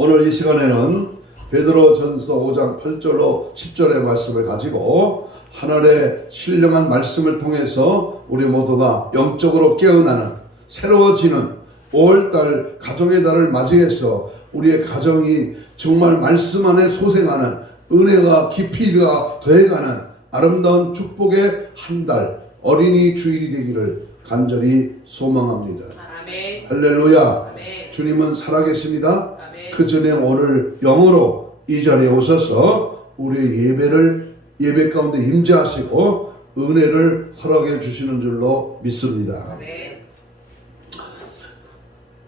오늘 이 시간에는 베드로전서 5장 8절로 10절의 말씀을 가지고 하늘의 신령한 말씀을 통해서 우리 모두가 영적으로 깨어나는 새로워지는 5월달 가정의 달을 맞이해서 우리의 가정이 정말 말씀 안에 소생하는 은혜가 깊이가 더해가는 아름다운 축복의 한 달 어린이 주일이 되기를 간절히 소망합니다. 아멘. 할렐루야. 아멘. 주님은 살아계십니다. 아멘. 그 전에 오늘 영으로 이 자리에 오셔서 우리의 예배 가운데 임재하시고 은혜를 허락해 주시는 줄로 믿습니다. 아멘.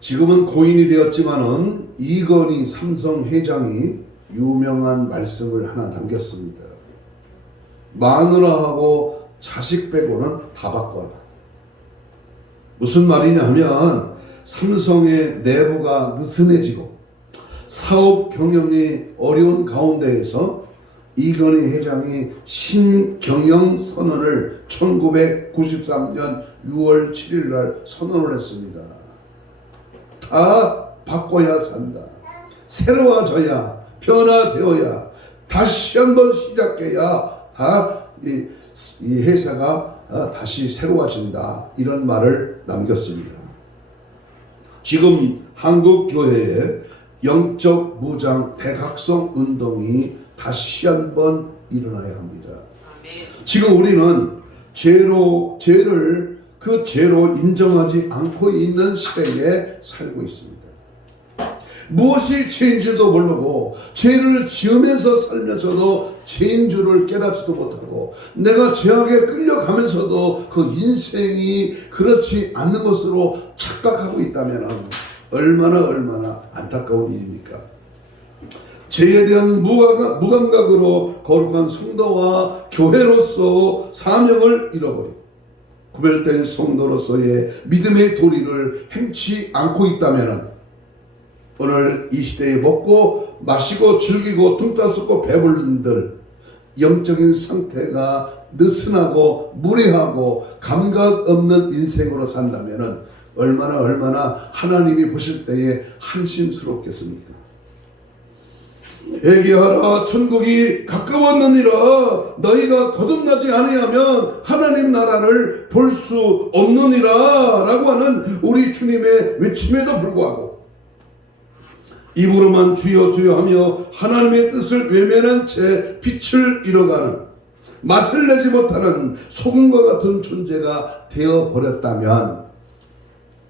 지금은 고인이 되었지만은 이건희 삼성 회장이 유명한 말씀을 하나 남겼습니다. 마누라하고 자식 빼고는 다 바꿔라. 무슨 말이냐 하면 삼성의 내부가 느슨해지고 사업 경영이 어려운 가운데에서 이건희 회장이 신경영 선언을 1993년 6월 7일 날 선언을 했습니다. 다 바꿔야 산다. 새로워져야 변화되어야 다시 한번 시작해야 이 회사가 다시 새로워진다. 이런 말을 남겼습니다. 지금 한국 교회에 영적 무장 대각성 운동이 다시 한번 일어나야 합니다. 지금 우리는 죄를 그 죄로 인정하지 않고 있는 시대에 살고 있습니다. 무엇이 죄인 줄도 모르고 죄를 지으면서 살면서도 죄인 줄을 깨닫지도 못하고 내가 죄악에 끌려가면서도 그 인생이 그렇지 않는 것으로 착각하고 있다면 얼마나 안타까운 일입니까? 죄에 대한 무감각으로 거룩한 성도와 교회로서 사명을 잃어버리고 구별된 성도로서의 믿음의 도리를 행치 않고 있다면 오늘 이 시대에 먹고 마시고 즐기고 둥따 쏟고 배부른들 영적인 상태가 느슨하고 무례하고 감각 없는 인생으로 산다면 얼마나 하나님이 보실 때에 한심스럽겠습니까? 회개하라 천국이 가까웠느니라 너희가 거듭나지 아니하면 하나님 나라를 볼 수 없느니라 라고 하는 우리 주님의 외침에도 불구하고 입으로만 주여 주여 하며 하나님의 뜻을 외면한 채 빛을 잃어가는 맛을 내지 못하는 소금과 같은 존재가 되어버렸다면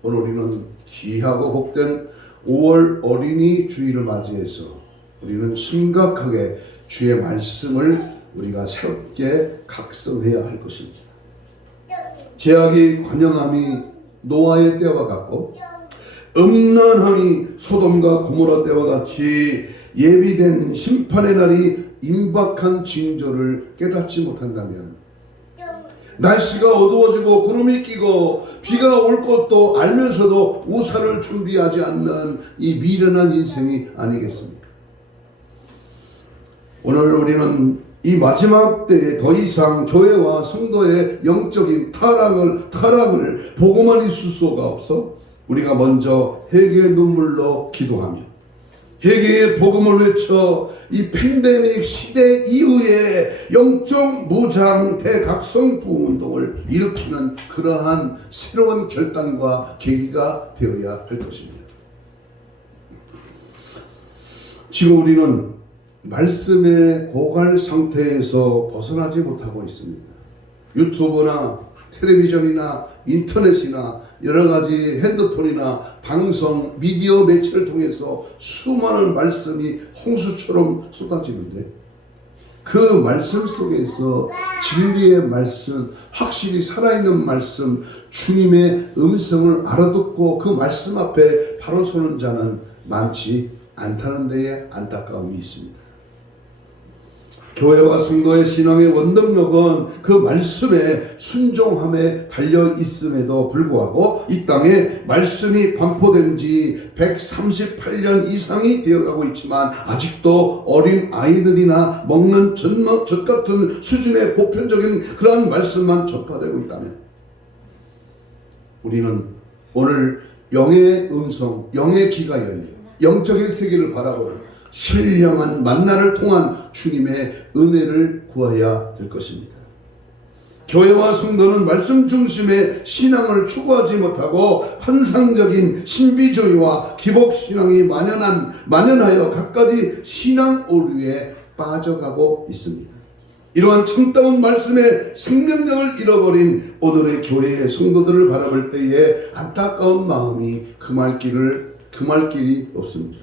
오늘 우리는 귀하고 복된 5월 어린이 주일을 맞이해서 우리는 심각하게 주의 말씀을 우리가 새롭게 각성해야 할 것입니다. 죄악이 관영함이 노아의 때와 같고 음란함이 소돔과 고모라 때와 같이 예비된 심판의 날이 임박한 징조를 깨닫지 못한다면 날씨가 어두워지고 구름이 끼고 비가 올 것도 알면서도 우산을 준비하지 않는 이 미련한 인생이 아니겠습니까? 오늘 우리는 이 마지막 때에 더 이상 교회와 성도의 영적인 타락을 보고만 있을 수가 없어 우리가 먼저 회개의 눈물로 기도하며 회개의 복음을 외쳐 이 팬데믹 시대 이후에 영적 무장 대각성 부운동을 일으키는 그러한 새로운 결단과 계기가 되어야 할 것입니다. 지금 우리는 말씀의 고갈 상태에서 벗어나지 못하고 있습니다. 유튜브나 텔레비전이나 인터넷이나 여러가지 핸드폰이나 방송, 미디어 매체를 통해서 수많은 말씀이 홍수처럼 쏟아지는데 그 말씀 속에서 진리의 말씀, 확실히 살아있는 말씀, 주님의 음성을 알아듣고 그 말씀 앞에 바로 서는 자는 많지 않다는 데에 안타까움이 있습니다. 교회와 성도의 신앙의 원동력은 그 말씀에 순종함에 달려 있음에도 불구하고 이 땅에 말씀이 반포된 지 138년 이상이 되어가고 있지만 아직도 어린 아이들이나 먹는 젖 같은 수준의 보편적인 그러한 말씀만 전파되고 있다면 우리는 오늘 영의 음성, 영의 귀가 열려 영적인 세계를 바라보는 신령한 만나를 통한 주님의 은혜를 구해야 될 것입니다. 교회와 성도는 말씀 중심의 신앙을 추구하지 못하고 환상적인 신비주의와 기복신앙이 만연하여 갖가지 신앙 오류에 빠져가고 있습니다. 이러한 참다운 말씀의 생명력을 잃어버린 오늘의 교회의 성도들을 바라볼 때에 안타까운 마음이 금할 길이 없습니다.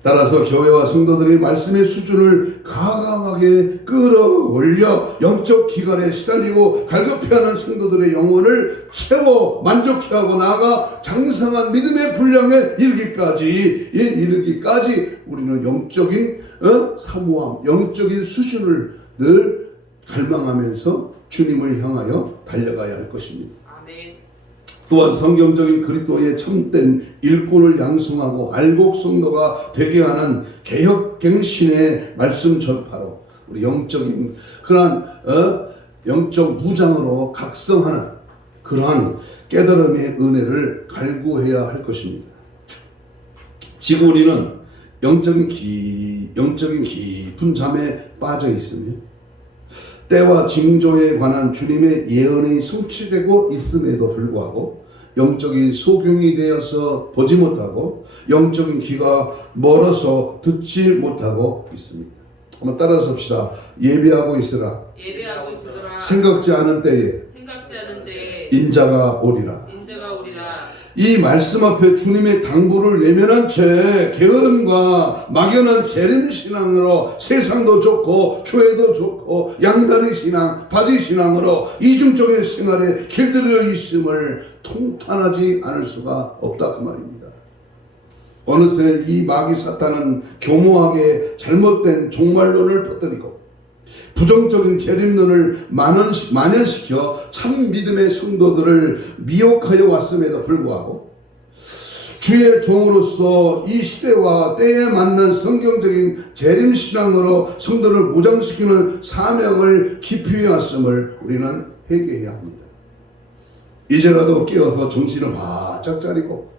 따라서 교회와 성도들이 말씀의 수준을 가감하게 끌어올려 영적 기갈에 시달리고 갈급해하는 성도들의 영혼을 채워 만족해하고 나아가 장성한 믿음의 분량에 이르기까지 우리는 영적인 사모함, 영적인 수준을 늘 갈망하면서 주님을 향하여 달려가야 할 것입니다. 아멘. 또한 성경적인 그리스도의 참된 일꾼을 양성하고 알곡 성도가 되게 하는 개혁갱신의 말씀 전파로 우리 영적인 그러한 영적 무장으로 각성하는 그러한 깨달음의 은혜를 갈구해야 할 것입니다. 지금 우리는 영적인 깊은 잠에 빠져 있으며 때와 징조에 관한 주님의 예언이 성취되고 있음에도 불구하고 영적인 소경이 되어서 보지 못하고 영적인 귀가 멀어서 듣지 못하고 있습니다. 한번 따라서 합시다. 예배하고 있으라. 생각지 않은 때에 인자가 오리라. 이 말씀 앞에 주님의 당부를 외면한 채 게으름과 막연한 재림신앙으로 세상도 좋고 교회도 좋고 양다리 신앙, 바지 신앙으로 이중적인 생활에 길들여 있음을 통탄하지 않을 수가 없다 그 말입니다. 어느새 이 마귀 사탄은 교모하게 잘못된 종말론을 퍼뜨리고 부정적인 재림론을 만연시켜 참 믿음의 성도들을 미혹하여 왔음에도 불구하고 주의 종으로서 이 시대와 때에 맞는 성경적인 재림신앙으로 성도를 무장시키는 사명을 기피해 왔음을 우리는 회개해야 합니다. 이제라도 깨어서 정신을 바짝 차리고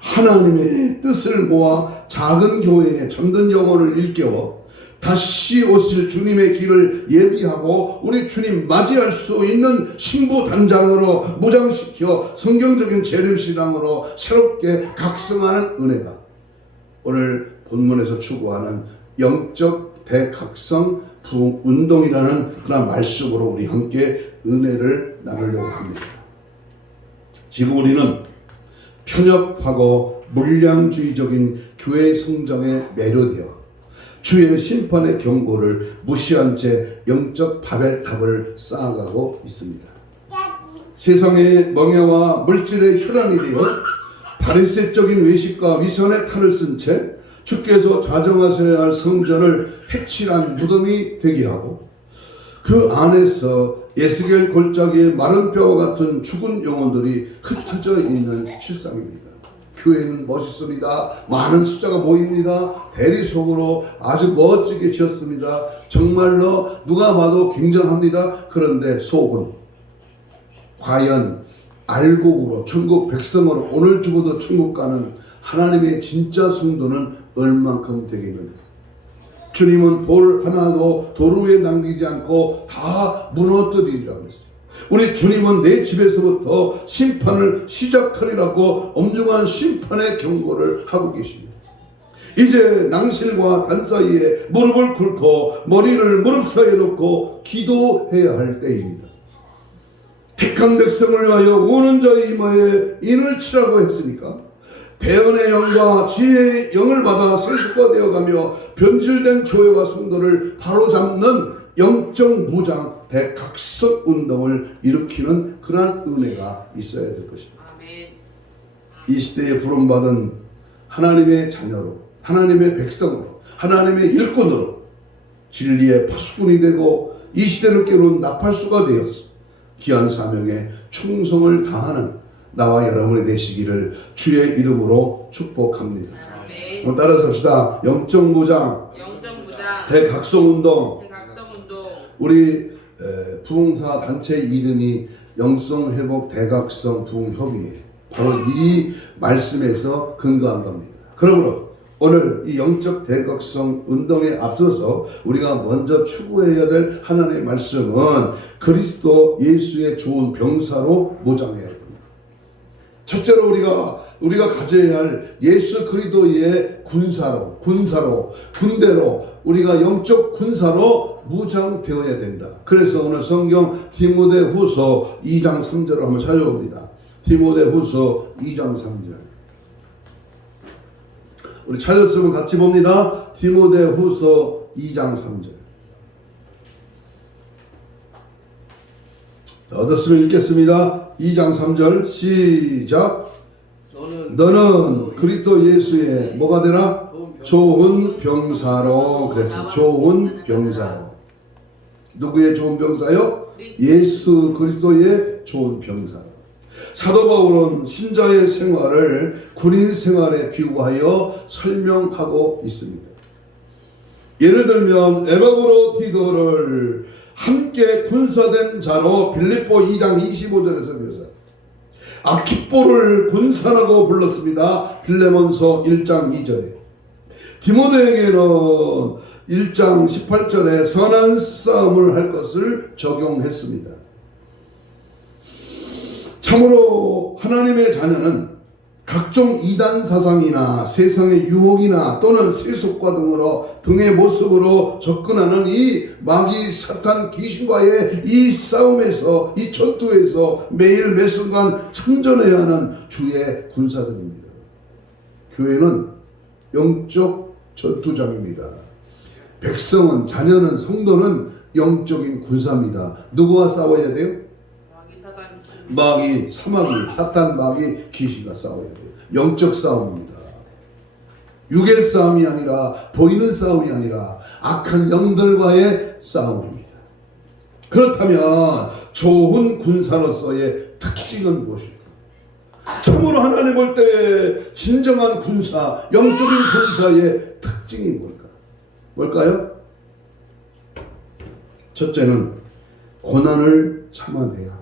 하나님의 뜻을 모아 작은 교회에 잠든 영혼을 일깨워 다시 오실 주님의 길을 예비하고 우리 주님 맞이할 수 있는 신부단장으로 무장시켜 성경적인 재림신앙으로 새롭게 각성하는 은혜가 오늘 본문에서 추구하는 영적 대각성 부흥운동이라는 그런 말씀으로 우리 함께 은혜를 나누려고 합니다. 지금 우리는 편협하고 물량주의적인 교회 성정에 매료되어 주의 심판의 경고를 무시한 채 영적 바벨탑을 쌓아가고 있습니다. 세상의 멍해와 물질의 혈안이 되어 바리새적인 외식과 위선의 탈을 쓴 채 주께서 좌정하셔야 할 성전을 해칠한 무덤이 되게 하고 그 안에서 에스겔 골짜기의 마른 뼈와 같은 죽은 영혼들이 흩어져 있는 실상입니다. 교회는 멋있습니다. 많은 숫자가 모입니다. 대리석으로 아주 멋지게 지었습니다. 정말로 누가 봐도 굉장합니다. 그런데 속은 과연 알곡으로 천국 백성으로 오늘 죽어도 천국 가는 하나님의 진짜 성도는 얼만큼 되겠는가? 주님은 돌 하나도 돌 위에 남기지 않고 다 무너뜨리리라고 했어요. 우리 주님은 내 집에서부터 심판을 시작하리라고 엄중한 심판의 경고를 하고 계십니다. 이제 낭실과 단 사이에 무릎을 꿇고 머리를 무릎 사이에 놓고 기도해야 할 때입니다. 택한 백성을 위하여 우는 자의 이마에 인을 치라고 했으니까 대언의 영과 지혜의 영을 받아 세속화되어가며 변질된 교회와 성도를 바로잡는 영적 무장 대각성 운동을 일으키는 그러한 은혜가 있어야 될 것입니다. 아멘. 이 시대에 부름받은 하나님의 자녀로, 하나님의 백성으로, 하나님의 일꾼으로 진리의 파수꾼이 되고 이 시대를 깨우는 나팔수가 되어서 귀한 사명에 충성을 다하는 나와 여러분이 되시기를 주의 이름으로 축복합니다. 아멘. 따라서 합시다. 영적 무장, 대각성 운동. 우리 부흥사 단체 이름이 영성회복 대각성 부흥협의회, 바로 이 말씀에서 근거한 겁니다. 그러므로 오늘 이 영적 대각성 운동에 앞서서 우리가 먼저 추구해야 될 하나님의 말씀은 그리스도 예수의 좋은 병사로 무장해야 됩니다. 첫째로 우리가 가져야 할 예수 그리스도의 군대로 우리가 영적 군사로 무장되어야 된다. 그래서 오늘 성경 디모데후서 2장 3절을 한번 찾아봅니다. 디모데후서 2장 3절. 우리 찾았으면 같이 봅니다. 디모데후서 2장 3절. 얻었으면 읽겠습니다. 2장 3절 시작. 너는 그리스도 예수의 뭐가 되라? 좋은 병사로. 그래서 좋은 병사로. 누구의 좋은 병사요? 예수 그리스도의 좋은 병사로. 사도 바울은 신자의 생활을 군인 생활에 비유하여 설명하고 있습니다. 예를 들면 에바브로디도를 함께 군사된 자로 빌립보 2장 25절에서 묘사. 아키포를 군사라고 불렀습니다. 빌레몬서 1장 2절에. 디모데에게는 1장 18절에 선한 싸움을 할 것을 적용했습니다. 참으로 하나님의 자녀는 각종 이단 사상이나 세상의 유혹이나 또는 세속과 등의 모습으로 접근하는 이 마귀 사탄 귀신과의 이 싸움에서, 이 전투에서 매일 매순간 참전해야 하는 주의 군사들입니다. 교회는 영적 전투장입니다. 백성은, 자녀는, 성도는 영적인 군사입니다. 누구와 싸워야 돼요? 마귀, 사탄, 마귀, 귀신과 싸워야 돼요. 영적 싸움입니다. 육의 싸움이 아니라, 보이는 싸움이 아니라 악한 영들과의 싸움입니다. 그렇다면 좋은 군사로서의 특징은 무엇일까? 참으로 하나님 볼 때 진정한 군사, 영적인 군사의 특징이 뭘까요? 첫째는 고난을 참아내야 합니다.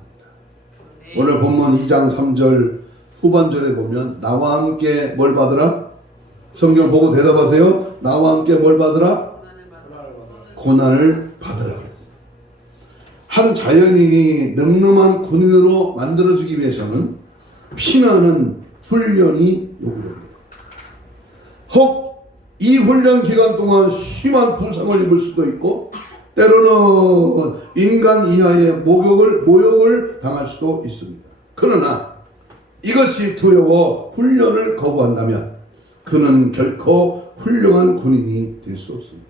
오늘 본문 2장 3절 후반절에 보면 나와 함께 뭘 받으라? 성경 보고 대답하세요. 나와 함께 뭘 받으라? 고난을 받으라. 한 자연인이 늠름한 군인으로 만들어지기 위해서는 피나는 훈련이 요구됩니다. 혹 이 훈련 기간 동안 심한 부상을 입을 수도 있고 때로는 인간 이하의 모욕을 당할 수도 있습니다. 그러나 이것이 두려워 훈련을 거부한다면 그는 결코 훌륭한 군인이 될 수 없습니다.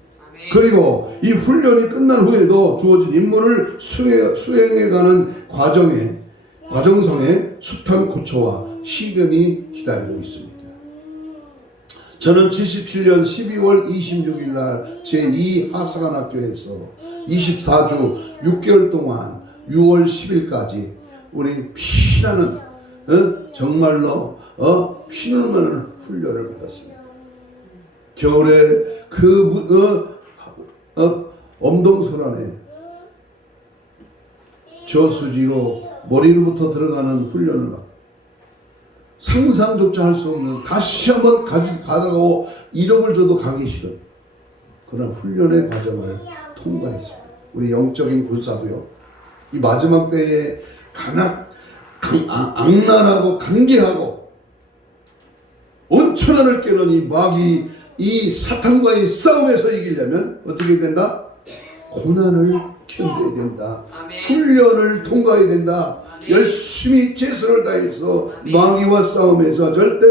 그리고 이 훈련이 끝난 후에도 주어진 임무를 수행해가는 과정성에 숱한 고초와 시련이 기다리고 있습니다. 저는 77년 12월 26일 날 제2 하사관학교에서 24주 6개월 동안 6월 10일까지 우리 피나는 정말로 피나는 훈련을 받았습니다. 겨울에 엄동설 안에 저수지로 머리로부터 들어가는 훈련을 받고 상상조차 할 수 없는, 다시 한번 가다가고 이력을 줘도 가기 싫은 그런 훈련의 과정을 통과했습니다. 우리 영적인 군사도요, 이 마지막 때에 악랄하고 간계하고 온천하를 깨는 이 마귀, 이 사탄과의 싸움에서 이기려면 어떻게 된다? 고난을 견뎌야 된다. 훈련을 통과해야 된다. 열심히 최선을 다해서 마귀와 싸움에서 절대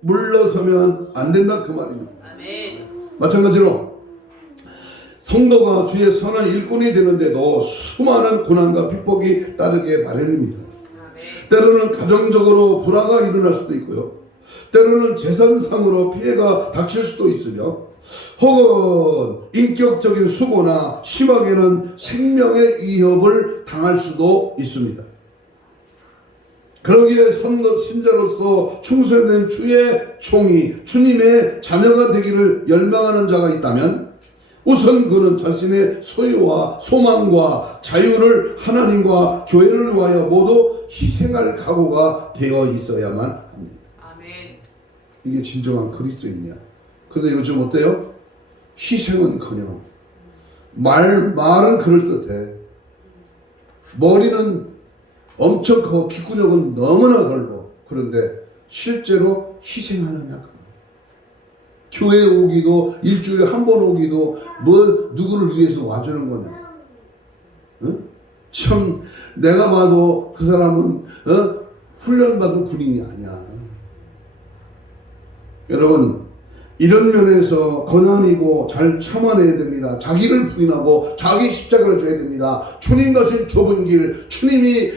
물러서면 안 된다, 그 말입니다. 마찬가지로 성도가 주의 선한 일꾼이 되는데도 수많은 고난과 핍박이 따르게 마련입니다. 때로는 가정적으로 불화가 일어날 수도 있고요, 때로는 재산상으로 피해가 닥칠 수도 있으며, 혹은 인격적인 수고나 심하게는 생명의 위협을 당할 수도 있습니다. 그러기에 신자로서 충성된 주의 종이 주님의 자녀가 되기를 열망하는 자가 있다면 우선 그는 자신의 소유와 소망과 자유를 하나님과 교회를 위하여 모두 희생할 각오가 되어 있어야만 합니다. 이게 진정한 그리스도인이야. 그런데 요즘 어때요? 희생은커녕 말은 그럴듯해. 머리는 엄청 커, 귓구녕은 너무나 넓어. 그런데 실제로 희생하느냐? 교회 오기도, 일주일에 한 번 오기도 뭐 누구를 위해서 와주는 거냐? 응? 참 내가 봐도 그 사람은 훈련받은 군인이 아니야. 여러분, 이런 면에서 고난이고 잘 참아내야 됩니다. 자기를 부인하고 자기 십자가를 져야 됩니다. 주님 가신 좁은 길, 주님이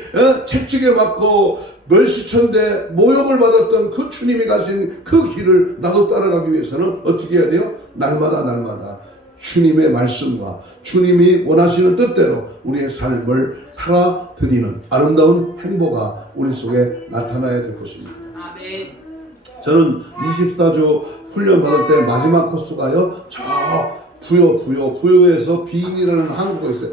채찍에 맞고 멸시천대 모욕을 받았던 그 주님이 가신 그 길을 나도 따라가기 위해서는 어떻게 해야 돼요? 날마다 주님의 말씀과 주님이 원하시는 뜻대로 우리의 삶을 살아드리는 아름다운 행보가 우리 속에 나타나야 될 것입니다. 아멘. 저는 24주 훈련 받을 때 마지막 코스가요, 저 부여에서 비인이라는 항구가 있어요.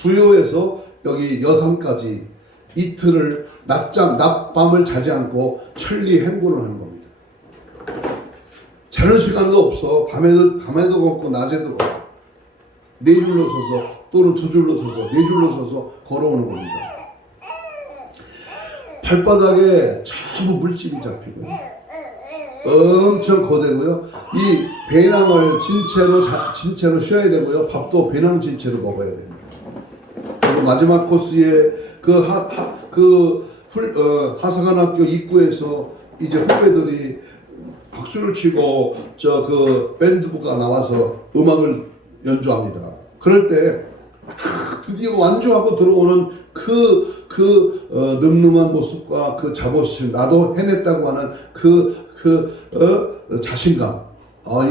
부여에서 여기 여산까지 이틀을 낮밤을 자지 않고 천리 행군을 하는 겁니다. 자는 시간도 없어. 밤에도 걷고 낮에도 걷고, 네 줄로 서서 또는 두 줄로 서서 네 줄로 서서 걸어오는 겁니다. 발바닥에 전부 물집이 잡히고요. 엄청 거대고요. 이 배낭을 진채로 쉬어야 되고요. 밥도 배낭 진채로 먹어야 됩니다. 그리고 마지막 코스에 하사관학교 입구에서 이제 후배들이 박수를 치고 밴드부가 나와서 음악을 연주합니다. 그럴 때 드디어 완주하고 들어오는 늠름한 모습과 그 자부심, 나도 해냈다고 하는 자신감,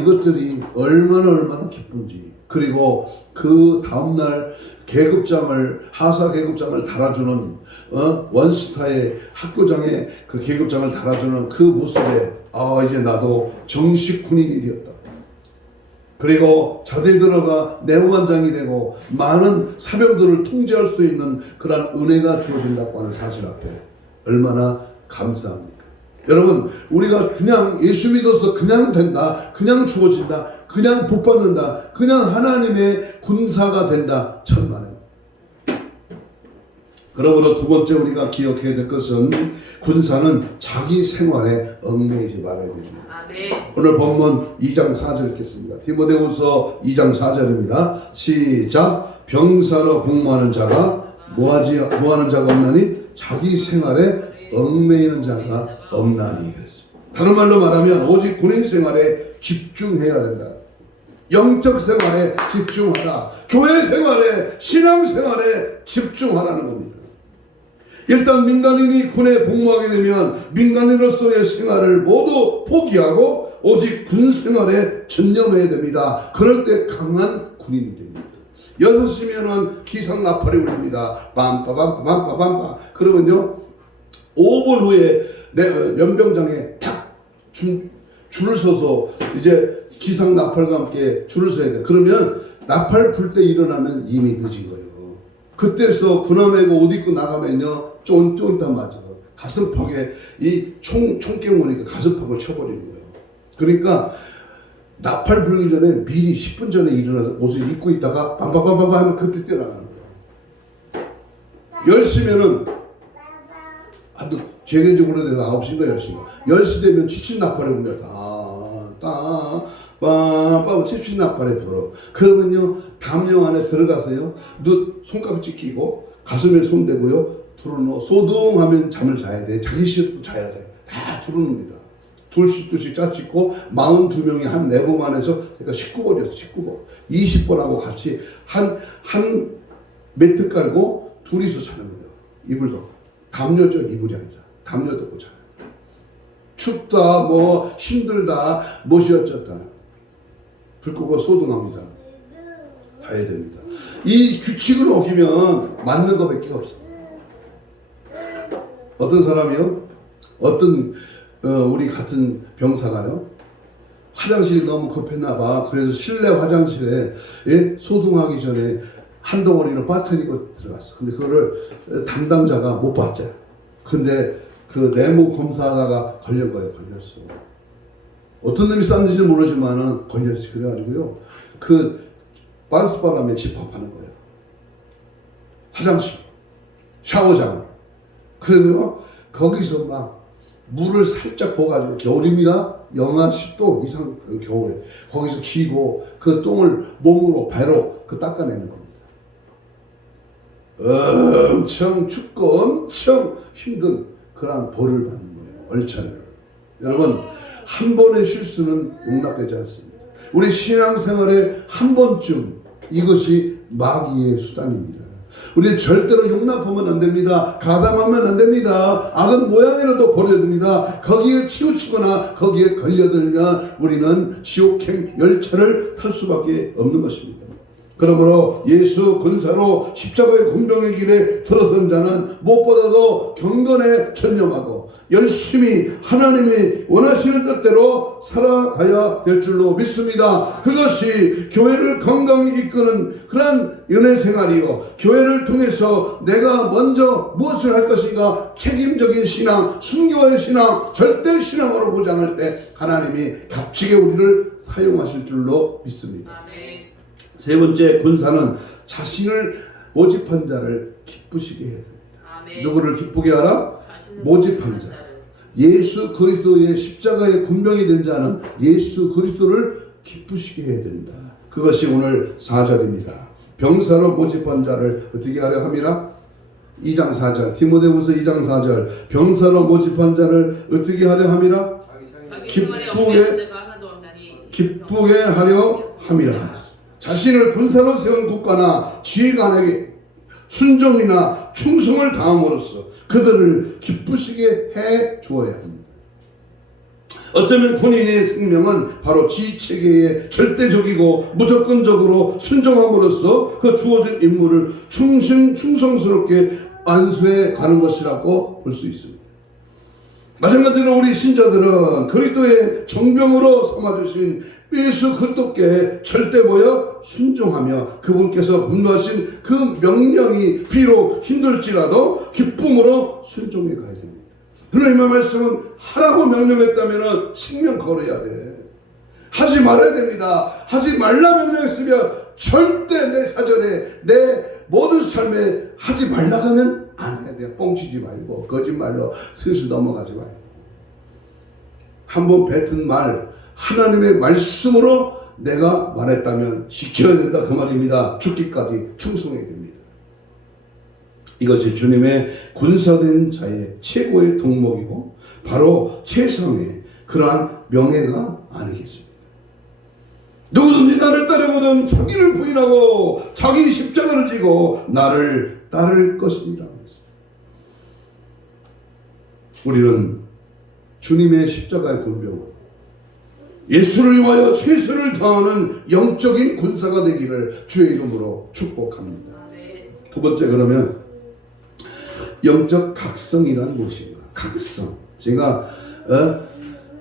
이것들이 얼마나 기쁜지. 그리고 그 다음날 하사 계급장을 달아주는 원스타의 학교장에 그 계급장을 달아주는 그 모습에 이제 나도 정식 군인이 되었다. 그리고 자대 들어가 내무반장이 되고 많은 사병들을 통제할 수 있는 그런 은혜가 주어진다고 하는 사실 앞에 얼마나 감사합니까? 여러분, 우리가 그냥 예수 믿어서 그냥 된다, 그냥 주어진다, 그냥 복받는다, 그냥 하나님의 군사가 된다, 천만에. 그러므로 두 번째 우리가 기억해야 될 것은 군사는 자기 생활에 얽매이지 말아야 됩니다. 오늘 본문 2장 4절 읽겠습니다. 디모데후서 2장 4절입니다. 시작. 병사로 공모하는 자가 뭐하는 자가 없나니 자기 생활에 얽매이는 자가 없나니. 다른 말로 말하면 오직 군인 생활에 집중해야 된다. 영적 생활에 집중하라. 교회 생활에, 신앙 생활에 집중하라는 겁니다. 일단 민간인이 군에 복무하게 되면 민간인으로서의 생활을 모두 포기하고 오직 군 생활에 전념해야 됩니다. 그럴 때 강한 군인이 됩니다. 6시면은 기상 나팔이 울립니다. 빰빠밤빠밤빠밤빠. 그러면요 5분 후에 연병장에 탁 줄을 서서 이제 기상 나팔과 함께 줄을 서야 돼. 그러면 나팔 불 때 일어나면 이미 늦은 거예요. 그때서 군함에고 옷 입고 나가면요 쫀쫀단 맞아. 가슴팍에 이 총경 오니까 가슴팍을 쳐버리는 거예요. 그러니까 나팔 불기 전에 미리 10분 전에 일어나서 옷을 입고 있다가 빵빵빵빵 하면 그때 뛰어나가는 거예요. 10시면은 제대적으로 돼서 9시인가 10시인가 10시 되면 취침 나팔에 옵니다. 빰빰 취침 나팔에 불어. 그러면요 담요 안에 들어가서요 손깍지 끼고 가슴에 손 대고요 두루누워 소등하면 잠을 자야 돼. 자기 시도 자야 돼. 다 두루눕니다. 둘씩 짜찍고 42명이 한 4번만 해서 그러니까 19번이었어. 19번 20번하고 같이 한 매트 깔고 둘이서 자는 거예요. 이불 덮고 담요죠. 이불이 아니라 담요 덮고 자요. 춥다 뭐 힘들다 뭐시 어쩌다 불 끄고 소등합니다. 자야 됩니다. 이 규칙을 어기면 맞는 것밖에 없어. 어떤 사람이요? 우리 같은 병사가요? 화장실이 너무 급했나 봐. 그래서 실내 화장실에 소등하기 전에 한 덩어리로 빠뜨리고 들어갔어. 근데 그거를 담당자가 못 봤잖아. 근데 그 내무 검사하다가 걸린 거예요. 걸렸어. 어떤 놈이 쌌는지 모르지만은 걸렸지. 그래가지고요. 그 반스바람에 집합하는 거예요. 화장실, 샤워장. 그리고요 거기서 막 물을 살짝 부어가지고 겨울입니다. 영하 10도 이상 겨울에 거기서 기고 그 똥을 몸으로 배로 그 닦아내는 겁니다. 엄청 춥고 엄청 힘든 그런 벌을 받는 거예요. 얼차례를. 여러분 한 번의 실수는 용납되지 않습니다. 우리 신앙생활에 한 번쯤 이것이 마귀의 수단입니다. 우리 절대로 용납하면 안 됩니다. 가담하면 안 됩니다. 악은 모양이라도 버려야 됩니다. 거기에 치우치거나 거기에 걸려들면 우리는 지옥행 열차를 탈 수밖에 없는 것입니다. 그러므로 예수 군사로 십자가의 공병의 길에 들어선 자는 무엇보다도 경건에 전념하고 열심히 하나님이 원하시는 뜻대로 살아가야 될 줄로 믿습니다. 그것이 교회를 건강히 이끄는 그런 은혜 생활이요, 교회를 통해서 내가 먼저 무엇을 할 것인가 책임적인 신앙, 순교의 신앙, 절대 신앙으로 보장할 때 하나님이 값지게 우리를 사용하실 줄로 믿습니다. 아멘. 세 번째, 군사는 자신을 모집한 자를 기쁘시게 해야 됩니다. 아멘. 누구를 기쁘게 하라? 모집한 자. 예수 그리스도의 십자가의 군병이 된 자는 예수 그리스도를 기쁘시게 해야 된다. 그것이 오늘 4절입니다. 병사로 모집한 자를 어떻게 하려 함이라? 2장 4절 디모데후서 2장 4절 병사로 모집한 자를 어떻게 하려 함이라? 기쁘게 하려 함이라. 자신을 군사로 세운 국가나 지휘관에게 순종이나 충성을 다함으로써 그들을 기쁘시게 해 주어야 합니다. 어쩌면 군인의 생명은 바로 지휘체계에 절대적이고 무조건적으로 순종함으로써 그 주어진 임무를 충성스럽게 완수해 가는 것이라고 볼 수 있습니다. 마찬가지로 우리 신자들은 그리스도의 정병으로 삼아주신 예수 그리스도께 절대 보여 순종하며 그분께서 분노하신 그 명령이 비록 힘들지라도 기쁨으로 순종해 가야 됩니다. 하나님의 말씀은 하라고 명령했다면 생명 걸어야 돼. 하지 말아야 됩니다. 하지 말라 명령했으면 절대 내 사전에 내 모든 삶에 하지 말라 하면 안 해야 돼요. 뻥치지 말고 거짓말로 슬슬 넘어가지 말고 한번 뱉은 말 하나님의 말씀으로 내가 말했다면 지켜야 된다 그 말입니다. 죽기까지 충성해야 됩니다. 이것이 주님의 군사된 자의 최고의 덕목이고 바로 최상의 그러한 명예가 아니겠습니까? 누구든지 나를 따르거든 자기를 부인하고 자기 십자가를 지고 나를 따를 것이니라. 우리는 주님의 십자가의 군병 예수를 위하여 최선을 다하는 영적인 군사가 되기를 주의 이름으로 축복합니다. 두 번째, 그러면 영적 각성이란 무엇인가? 각성. 제가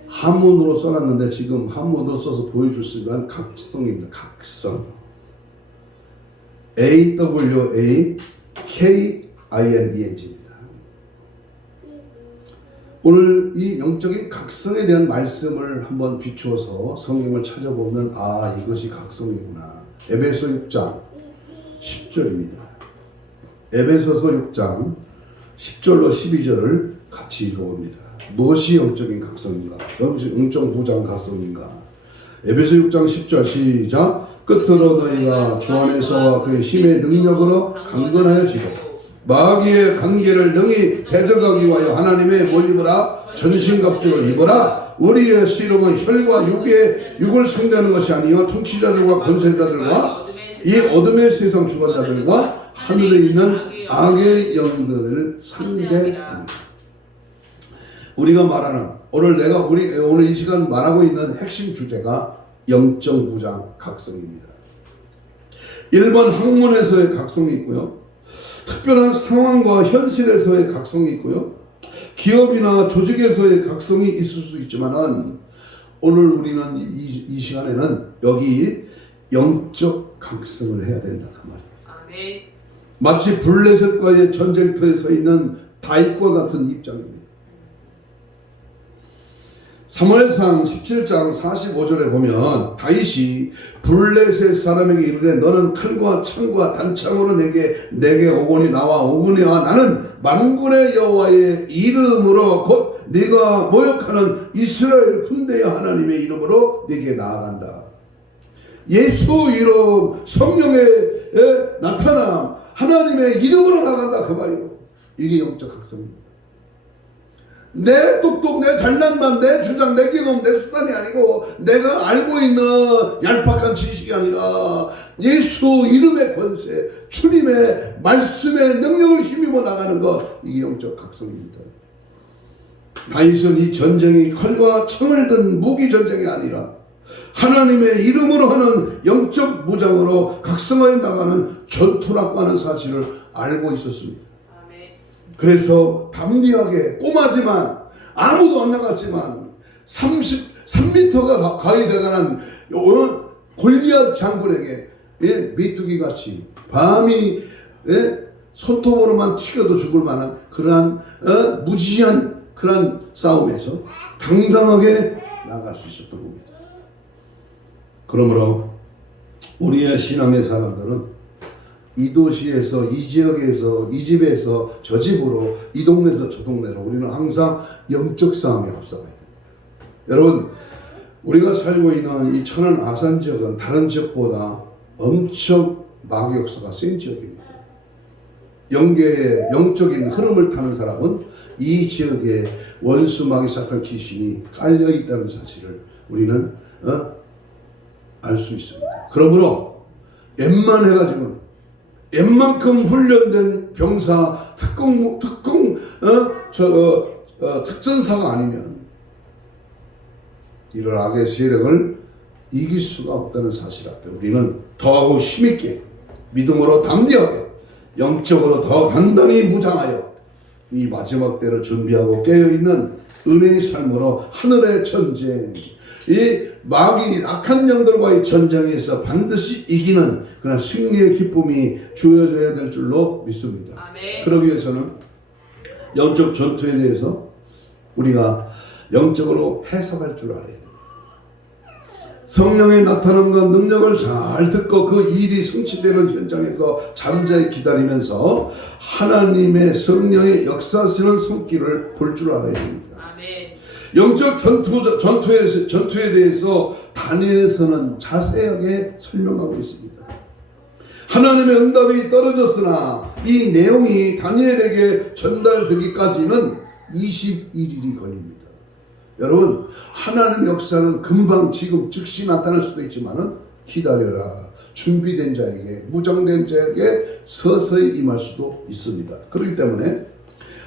한문으로 써놨는데 지금 한문으로 써서 보여줄 수 있는 각성입니다. 각성. AWAKINENG입니다. 오늘 이 영적인 각성에 대한 말씀을 한번 비추어서 성경을 찾아보면 이것이 각성이구나. 에베소 6장 10절입니다. 에베소서 6장 10절로 12절을 같이 읽어봅니다. 무엇이 영적인 각성인가? 영적 부장 각성인가? 에베소 6장 10절 시작. 끝으로 너희가 주 안에서와 그의 힘의 능력으로 강건하여지고 마귀의 관계를 능히 대적하기 위하여 하나님의 뭘 입어라? 전신갑주를 입어라. 우리의 씨름은 혈과 육을 상대하는 것이 아니요 통치자들과 권세자들과 이 어둠의 세상 주관자들과 하늘에 있는 악의 영들을 상대합니다. 우리가 말하는 오늘 이 시간 말하고 있는 핵심 주제가 영적 부장 각성입니다. 일반 학문에서의 각성이 있고요. 특별한 상황과 현실에서의 각성이 있고요. 기업이나 조직에서의 각성이 있을 수 있지만 오늘 우리는 이 시간에는 여기 영적 각성을 해야 된다 그 말이에요. 아멘. 마치 블레셋과의 전쟁터에 서 있는 다윗과 같은 입장입니다. 사무엘상 17장 45절에 보면 다윗이 블레셋 사람에게 이르되 너는 칼과 창과 단창으로 내게 오거니 나와 오거니와 나는 만군의 여호와의 이름으로 곧 네가 모욕하는 이스라엘 군대의 하나님의 이름으로 네게 나아간다. 예수 이름, 성령의 나타남, 하나님의 이름으로 나간다 그 말이에요. 이게 영적 각성입니다. 내 똑똑, 내 잘난만, 내 주장, 내 경험, 내 수단이 아니고 내가 알고 있는 얄팍한 지식이 아니라 예수 이름의 권세, 주님의 말씀의 능력을 힘입어 나가는 것, 이게 영적 각성입니다. 다윗은 이 전쟁이 칼과 창을 든 무기 전쟁이 아니라 하나님의 이름으로 하는 영적 무장으로 각성하여 나가는 전투라고 하는 사실을 알고 있었습니다. 그래서 담대하게 꼬마지만 아무도 안 나갔지만 33m가 가히 대단한 골리앗 장군에게 메뚜기 같이 밤이 손톱으로만 튀겨도 죽을 만한 그러한 무지한 그러한 싸움에서 당당하게 나갈 수 있었던 겁니다. 그러므로 우리의 신앙의 사람들은 이 도시에서, 이 지역에서, 이 집에서, 저 집으로, 이 동네에서 저 동네로 우리는 항상 영적 싸움에 앞서가야 됩니다. 여러분, 우리가 살고 있는 이 천안 아산 지역은 다른 지역보다 엄청 마귀 역사가 센 지역입니다. 영계의 영적인 흐름을 타는 사람은 이 지역에 원수 마귀 사탄 귀신이 깔려 있다는 사실을 우리는 알 수 있습니다. 그러므로 웬만큼 훈련된 병사, 특전사가 아니면 이런 악의 세력을 이길 수가 없다는 사실 앞에 우리는 더하고 힘있게 믿음으로 담대하게 영적으로 더 단단히 무장하여 이 마지막 때를 준비하고 깨어있는 은혜의 삶으로 하늘의 전쟁, 이 마귀 악한 영들과의 전쟁에서 반드시 이기는 그런 승리의 기쁨이 주어져야 될 줄로 믿습니다. 아멘. 그러기 위해서는 영적 전투에 대해서 우리가 영적으로 해석할 줄 알아야 됩니다. 성령의 나타남과 능력을 잘 듣고 그 일이 성취되는 현장에서 잠자히 기다리면서 하나님의 성령의 역사하시는 손길을 볼 줄 알아야 됩니다. 아멘. 영적 전투에 대해서 다니엘서는 자세하게 설명하고 있습니다. 하나님의 응답이 떨어졌으나 이 내용이 다니엘에게 전달되기까지는 21일이 걸립니다. 여러분, 하나님의 역사는 금방 지금 즉시 나타날 수도 있지만 기다려라. 준비된 자에게, 무장된 자에게 서서히 임할 수도 있습니다. 그렇기 때문에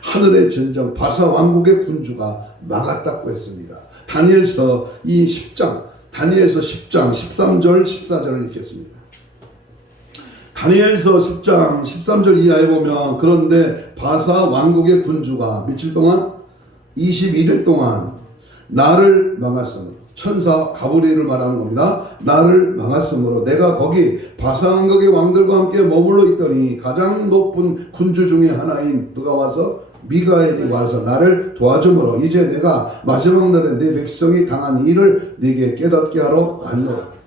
하늘의 전쟁, 바사 왕국의 군주가 막았다고 했습니다. 다니엘서 이 10장, 다니엘서 10장 13절 14절을 읽겠습니다. 다니엘서 10장 13절 이하에 보면 그런데 바사 왕국의 군주가 며칠 동안 21일 동안 나를 막았으므로, 천사 가브리엘을 말하는 겁니다. 나를 막았으므로 내가 거기 바사 왕국의 왕들과 함께 머물러 있더니 가장 높은 군주 중에 하나인 누가 와서 미가엘이 와서 나를 도와주므로 이제 내가 마지막 날에 내 백성이 당한 일을 네게 깨닫게 하러 왔노라.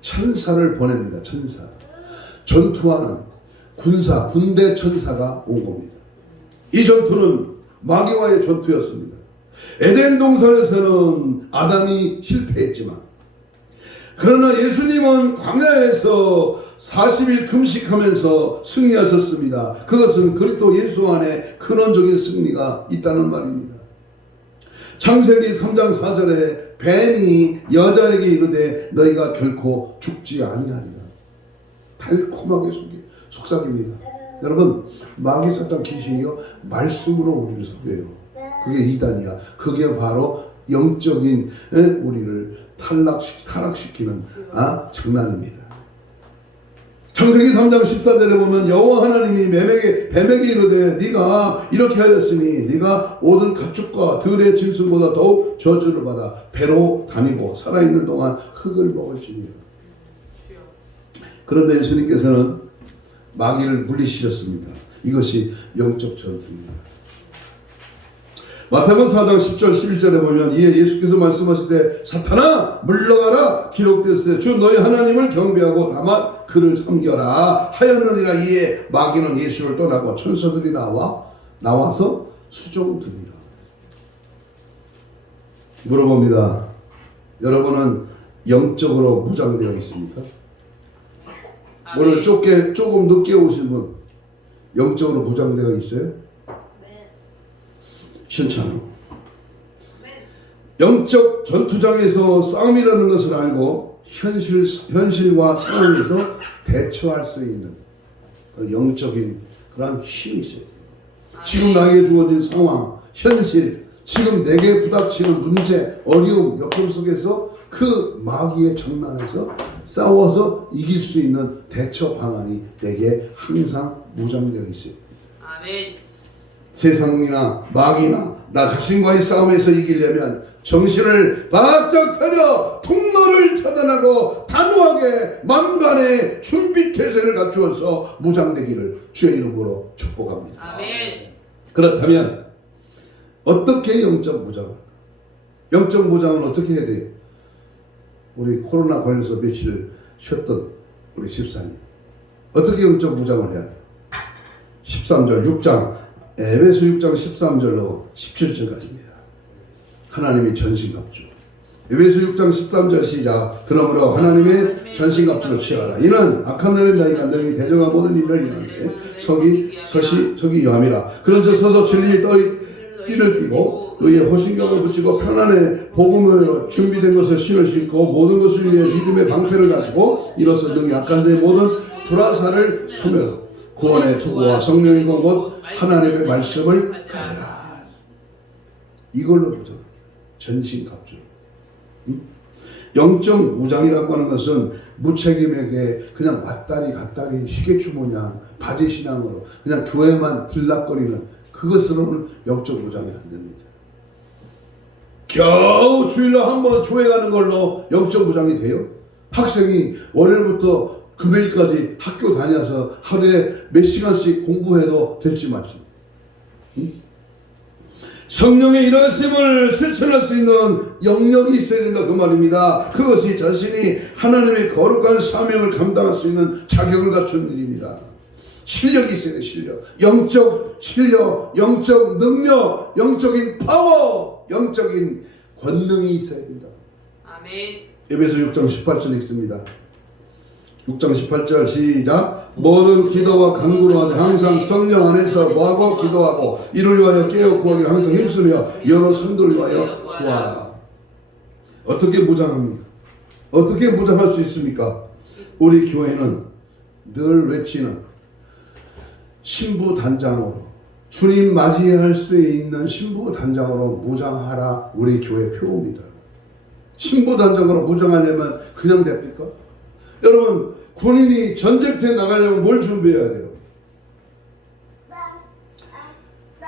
천사를 보냅니다. 천사. 전투하는 군사, 군대 천사가 온 겁니다. 이 전투는 마귀와의 전투였습니다. 에덴 동산에서는 아담이 실패했지만, 그러나 예수님은 광야에서 40일 금식하면서 승리하셨습니다. 그것은 그리스도 예수 안에 근원적인 승리가 있다는 말입니다. 창세기 3장 4절에 뱀이 여자에게 이르되 너희가 결코 죽지 아니하리라. 달콤하게 속삭입니다. 여러분, 마귀 사탄 귀신이요 말씀으로 우리를 속여요. 그게 이단이야. 그게 바로 영적인 우리를 타락시키는 장난입니다. 창세기 3장 14절에 보면 여호와 하나님이 뱀에게 이르되 네가 이렇게 하였으니 네가 모든 가축과 들의 짐승보다 더욱 저주를 받아 배로 다니고 살아있는 동안 흙을 먹을지니라. 그런데 예수님께서는 마귀를 물리치셨습니다. 이것이 영적 전투입니다. 마태복음 4장 10절 11절에 보면 이에 예수께서 말씀하시되 사탄아 물러가라 기록되었으되 주 너희 하나님을 경배하고 다만 그를 섬겨라 하였느니라. 이에 마귀는 예수를 떠나고 천사들이 나와서 수종드리라. 물어봅니다. 여러분은 영적으로 무장되어 있습니까? 오늘 조금 늦게 오신 분 영적으로 무장되어 있어요? 괜찮아요. 영적 전투장에서 싸움이라는 것을 알고 현실과 상황에서 대처할 수 있는 영적인 그런 힘이 있어요. 지금 나에게 주어진 상황, 현실, 지금 내게 부닥치는 문제, 어려움, 역경 속에서 그 마귀의 장난에서 싸워서 이길 수 있는 대처 방안이 내게 항상 무장되어 있어요. 아멘. 세상이나 마귀나 나 자신과의 싸움에서 이기려면 정신을 바짝 차려 통로를 차단하고 단호하게 만반의 준비 태세를 갖추어서 무장되기를 주의 이름으로 축복합니다. 아멘. 그렇다면 어떻게 영적 무장을? 영적 무장은 어떻게 해야 돼요? 우리 코로나 걸려서 며칠 쉬었던 우리 집사님 어떻게 영적 무장을 해야 돼요? 13절 6장 에베소 6장 13절로 17절까지입니다. 하나님의 전신갑주. 에베소 6장 13절 시작. 그러므로 하나님의 전신갑주를 취하라. 이는 악한 날에 너희가 너희 대적한 모든 일을 일하는데 서기 여함이라. 그런저 서서 진리의 띠를 띠고 의의 호신경을 붙이고 편안의 복음으로 준비된 것을 신을 신고 모든 것을 위해 믿음의 방패를 가지고 이로써 능히 악한 자의 모든 불화살을 소멸하고 구원의 투구와 성령의 건 곧 하나님의 말씀을 가져라. 이걸로 무장. 전신갑주. 영적 무장이라고 하는 것은 무책임에게 그냥 왔다리 갔다리 시계추모냥 바지신앙으로 그냥 교회만 들락거리는 그것으로는 영적 무장이 안 됩니다. 겨우 주일날 한번 교회 가는 걸로 영적 무장이 돼요? 학생이 월요일부터 금요일까지 학교 다녀서 하루에 몇 시간씩 공부해도 될지 말지. 성령의 일하심을 실천할 수 있는 영역이 있어야 된다 그 말입니다. 그것이 자신이 하나님의 거룩한 사명을 감당할 수 있는 자격을 갖춘 일입니다. 실력이 있어야 돼. 실력, 영적 실력, 영적 능력, 영적인 파워, 영적인 권능이 있어야 된다. 아멘. 에베소 6장 18절 읽습니다. 6장 18절 시작. 모든 기도와 간구로 하되 항상 성령 안에서 뭐하고 기도하고 이를 위하여 깨어 구하기를 항상 힘쓰며 여러 성도를 위하여 구하라. 어떻게 무장합니까? 어떻게 무장할 수 있습니까? 우리 교회는 늘 외치는 신부단장으로 주님 맞이할 수 있는 신부단장으로 무장하라 우리 교회 표입니다. 신부단장으로 무장하려면 그냥 됩니까? 여러분 군인이 전쟁터에 나가려면 뭘 준비해야 돼요?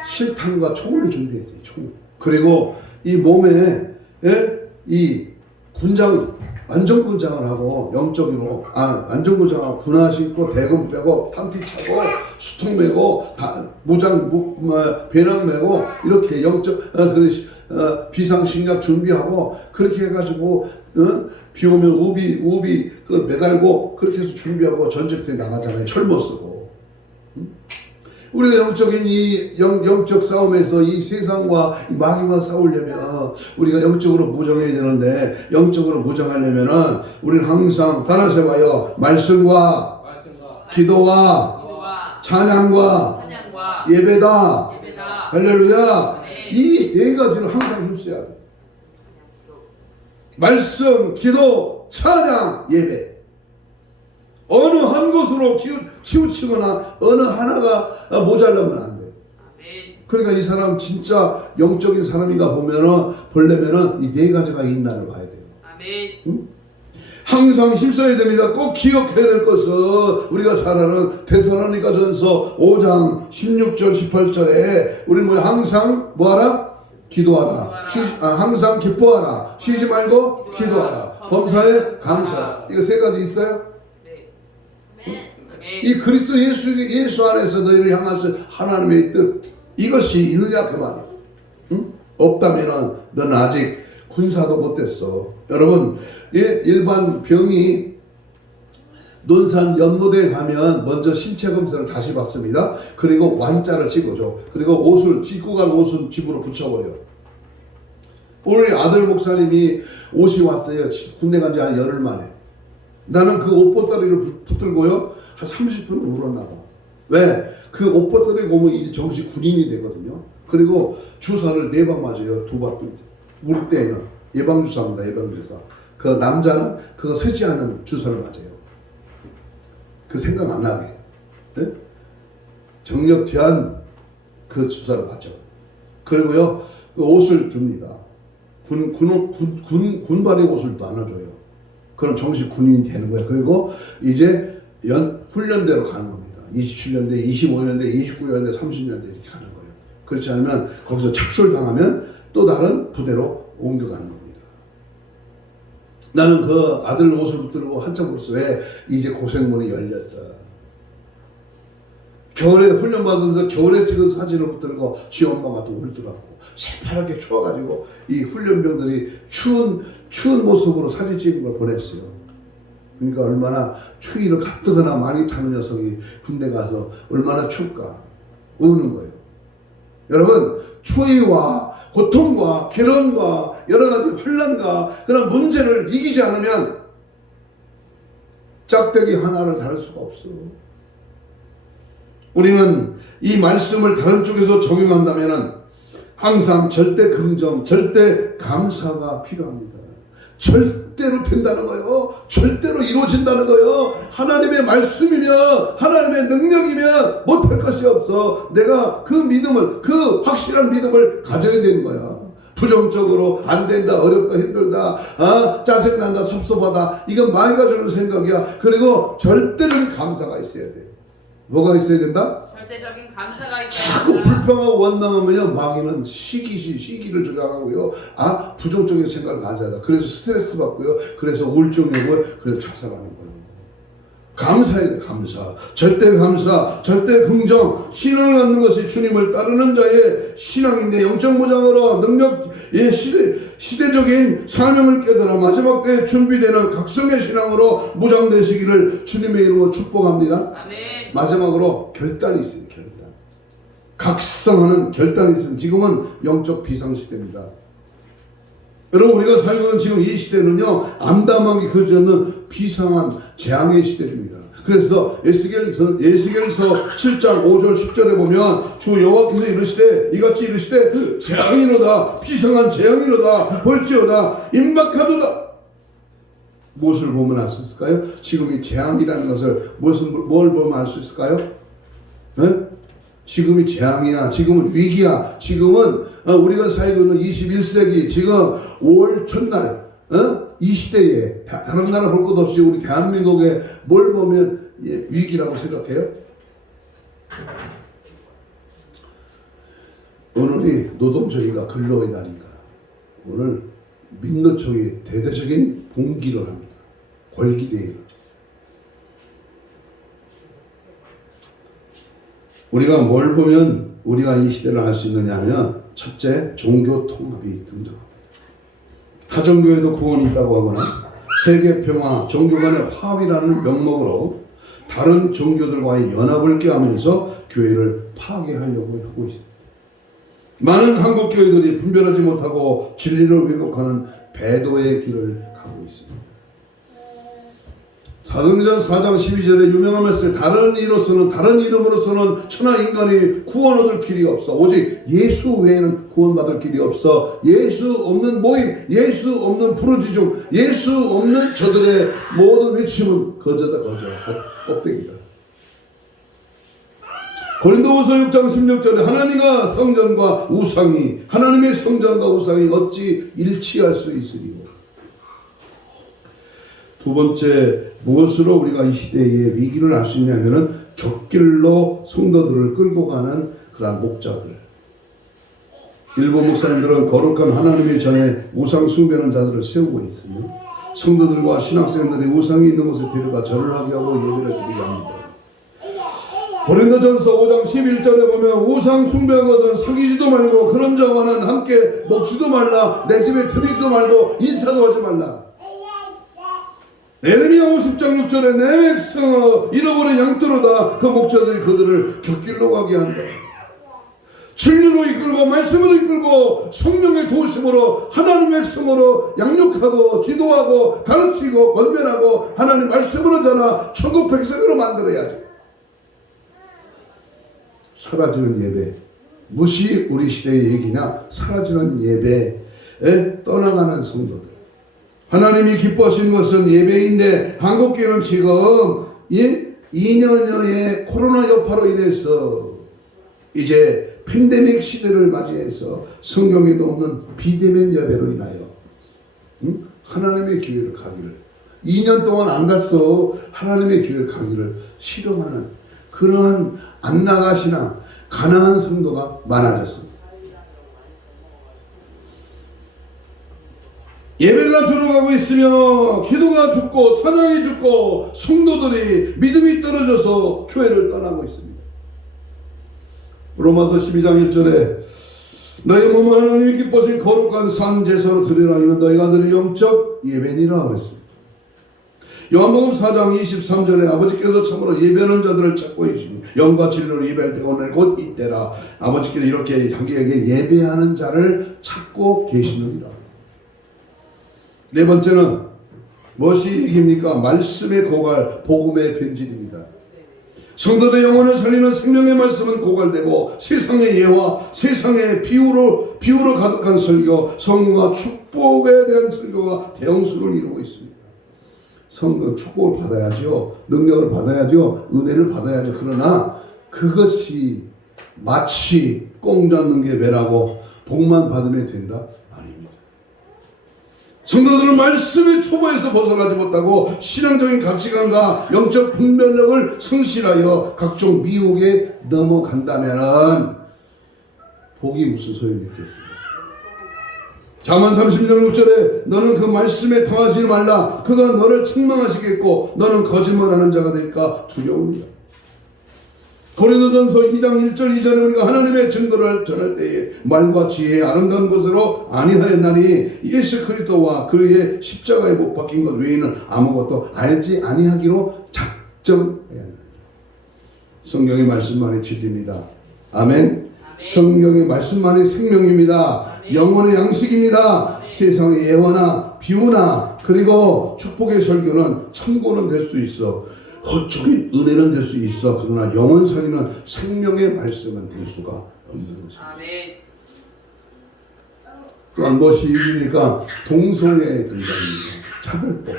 실탄과 총을 준비해야 돼요. 총. 그리고 이 몸에 이 군장 안전군장을 하고 영적으로 안전군장하고 군화 신고 대금 빼고 탄티 차고 수통 메고 무장 배낭 메고 이렇게 영적 비상식량 준비하고 그렇게 해가지고 비 오면 우비 그 매달고 그렇게 해서 준비하고 전쟁터에 나가잖아요. 철모 쓰고. 우리가 영적인 이 영적 싸움에서 이 세상과 마귀와 싸우려면 우리가 영적으로 무장해야 되는데 영적으로 무장하려면은 우리는 항상 따라서 봐요. 말씀과 기도와 찬양과 예배다. 할렐루야. 이 네 가지를 항상 힘써야 돼. 말씀, 기도, 찬양, 예배. 어느 한 곳으로 치우치거나 어느 하나가 모자라면 안 돼요. 그러니까 이 사람 진짜 영적인 사람인가 보려면은 이 네 가지가 있나를 봐야 돼요. 응? 항상 힘써야 됩니다. 꼭 기억해야 될 것은 우리가 잘 아는 데살로니가전서 5장 16절 18절에 우리는 항상 뭐하라? 기도하라. 항상 기뻐하라. 쉬지 말고 기도하라. 범사에 감사하라. 이거 세 가지 있어요? 이 그리스도 예수 안에서 너희를 향하신 하나님의 뜻 이것이 있느냐 그 말이에요. 응? 없다면은 넌 아직 군사도 못 됐어. 여러분, 일반 병이 논산 연무대에 가면 먼저 신체 검사를 다시 받습니다. 그리고 완자를 찍어줘. 그리고 옷을 찍고 간 옷은 집으로 붙여버려. 우리 아들 목사님이 옷이 왔어요. 군대 간 지 한 열흘 만에. 나는 그 옷보따리를 붙들고요 한 30분을 울었나 봐. 왜? 그 옷보따리가 오면 이제 정식 군인이 되거든요. 그리고 주사를 4방 맞아요. 2방. 우리 때에는 예방주사입니다. 예방주사. 그 남자는 그거 세지 않은 주사를 맞아요. 그 생각 안 나게. 네? 정력 제한 그 주사를 맞아. 그리고요 그 옷을 줍니다. 군발의 옷을 나눠줘요. 그럼 정식 군인이 되는 거예요. 그리고 이제 훈련대로 가는 겁니다. 27년대, 25년대, 29년대, 30년대 이렇게 가는 거예요. 그렇지 않으면 거기서 착수를 당하면 또 다른 부대로 옮겨가는 겁니다. 나는 그 아들 옷을 붙들고 한참 울었어. 왜? 이제 고생문이 열렸다. 겨울에 훈련받으면서 겨울에 찍은 사진을 붙들고 지 엄마가 또 울더라고. 새파랗게 추워가지고 이 훈련병들이 추운 모습으로 사진 찍은 걸 보냈어요. 그러니까 얼마나 추위를 가뜩이나 많이 타는 녀석이 군대 가서 얼마나 춥까. 우는 거예요. 여러분, 추위와 고통과 괴로움과 여러 가지 혼란과 그런 문제를 이기지 않으면 짝대기 하나를 다룰 수가 없어. 우리는 이 말씀을 다른 쪽에서 적용한다면 항상 절대 긍정, 절대 감사가 필요합니다. 절대로 된다는 거예요. 절대로 이루어진다는 거예요. 하나님의 말씀이면, 하나님의 능력이면 못할 것이 없어. 내가 그 믿음을, 그 확실한 믿음을 가져야 되는 거야. 부정적으로 안 된다, 어렵다, 힘들다, 짜증난다, 섭섭하다, 이건 마귀가 주는 생각이야. 그리고 절대적인 감사가 있어야 돼. 뭐가 있어야 된다? 절대적인 감사가 있어야 자꾸 불평하고 원망하면요, 마귀는 시기를 조장하고요, 부정적인 생각을 가져야 돼. 그래서 스트레스 받고요, 그래서 우울증이 오고, 그래서 자살하는 거예요. 감사해야 돼. 감사, 절대 감사, 절대 긍정. 신앙을 얻는 것이 주님을 따르는 자의 신앙인데, 영적 무장으로 능력, 시대적인 사명을 깨달아 마지막 때에 준비되는 각성의 신앙으로 무장되시기를 주님의 이름으로 축복합니다. 아멘. 마지막으로 결단이 있습니다. 결단. 각성하는 결단이 있습니다. 지금은 영적 비상시대입니다. 여러분, 우리가 살고 있는 지금 이 시대는요, 암담하게 그쳐있는 비상한 재앙의 시대입니다. 그래서 에스겔서 7장 5절 10절에 보면 주 여호와께서 이르시되 이같이 이르시되 재앙이로다, 비상한 재앙이로다, 볼지어다, 임박하도다. 무엇을 보면 알 수 있을까요? 지금이 재앙이라는 것을 뭘 보면 알 수 있을까요? 네? 지금이 재앙이야. 지금은 위기야. 지금은 우리가 살고 있는 21세기 지금 5월 첫날 이 시대에 다른 나라 볼 것도 없이 우리 대한민국에 뭘 보면 위기라고 생각해요? 오늘이 노동조이가 근로의 날인가. 오늘 민노총이 대대적인 봉기를 합니다. 골기대회를. 우리가 뭘 보면 우리가 이 시대를 할 수 있느냐 하면 첫째, 종교 통합이 등장합니다. 타종교에도 구원이 있다고 하거나 세계평화, 종교 간의 화합이라는 명목으로 다른 종교들과의 연합을 꾀하면서 교회를 파괴하려고 하고 있습니다. 많은 한국 교회들이 분별하지 못하고 진리를 왜곡하는 배도의 길을 가고 있습니다. 사도행전 4장 12절에 유명한 말씀, 다른 이름으로서는 천하 인간이 구원 얻을 길이 없어. 오직 예수 외에는 구원받을 길이 없어. 예수 없는 모임, 예수 없는 부르짖음, 예수 없는 저들의 모든 외침은 거저다, 껍데기다. 고린도후서 6장 16절에 하나님의 성전과 우상이 어찌 일치할 수 있으리요. 두 번째, 무엇으로 우리가 이 시대의 위기를 알 수 있냐면은 곁길로 성도들을 끌고 가는 그런 목자들. 일부 목사님들은 거룩한 하나님의 전에 우상 숭배하는 자들을 세우고 있으며 성도들과 신학생들이 우상이 있는 곳에 데려가 절을 하게 하고 예배를 드리게 합니다. 고린도전서 5장 11절에 보면 우상 숭배하거든 사귀지도 말고 그런 자와는 함께 먹지도 말라. 내 집에 들이지도 말고 인사도 하지 말라. 에레미야 50장 6절에 내 백성아 잃어버린 양떼로다. 그 목자들이 그들을 곁길로 가게 한다. 진리로 이끌고 말씀으로 이끌고 성령의 도우심으로 하나님의 백성으로 양육하고 지도하고 가르치고 권면하고 하나님 말씀으로 자라 천국 백성으로 만들어야지. 사라지는 예배, 무시 우리 시대의 얘기냐? 사라지는 예배에 떠나가는 성도들. 하나님이 기뻐하시는 것은 예배인데 한국교회는 지금 2년여의 코로나 여파로 인해서 이제 팬데믹 시대를 맞이해서 성경에도 없는 비대면 예배로 인하여 하나님의 교회를 가기를 2년 동안 안 갔어. 하나님의 교회를 가기를 실험하는 그러한 안 나가시나 가난한 성도가 많아졌습니다. 예배가 줄어가고 있으며 기도가 죽고 찬양이 죽고 성도들이 믿음이 떨어져서 교회를 떠나고 있습니다. 로마서 12장 1절에 너희 몸은 하나님이 기뻐하신 거룩한 산 제사로 드리라. 이는 너희가 드릴 영적 예배니라 그랬습니다. 요한복음 4장 23절에 아버지께서 참으로 예배하는 자들을 찾고 계시니 영과 진리로 예배할 때가 오늘 곧 이때라. 아버지께서 이렇게 자기에게 예배하는 자를 찾고 계시느니라. 네 번째는 무엇이 이깁니까? 말씀의 고갈, 복음의 변질입니다. 성도들의 영혼을 살리는 생명의 말씀은 고갈되고 세상의 예와 세상의 비유로 가득한 설교, 성공과 축복에 대한 설교가 대형수를 이루고 있습니다. 성도 축복을 받아야죠. 능력을 받아야죠. 은혜를 받아야죠. 그러나 그것이 마치 꽁 잡는 게 매라고 복만 받으면 된다? 아닙니다. 성도들은 말씀의 초보에서 벗어나지 못하고 신앙적인 가치관과 영적 분별력을 성실하여 각종 미혹에 넘어간다면 복이 무슨 소용이 있겠습니까? 잠언 30장 6절에 너는 그 말씀에 통하지 말라. 그가 너를 책망하시겠고 너는 거짓말하는 자가 될까 두려우니라. 고린도전서 2장 1절 2절에 우리가 하나님의 증거를 전할 때에 말과 지혜의 아름다운 것으로 아니하였나니 예수 그리스도와 그의 십자가에 못 박힌 것 외에는 아무것도 알지 아니하기로 작정해야 한다. 성경의 말씀만이 진리입니다. 아멘. 성경의 말씀만이 생명입니다. 영혼의 양식입니다. 세상의 예화나 비유나 그리고 축복의 설교는 참고는 될 수 있어. 어쩌긴 은혜는 될 수 있어. 그러나 영혼 살리는 생명의 말씀은 될 수가 없는 것입니다. 또한 무엇이 이유입니까? 동성애의 등장입니다. 차별법.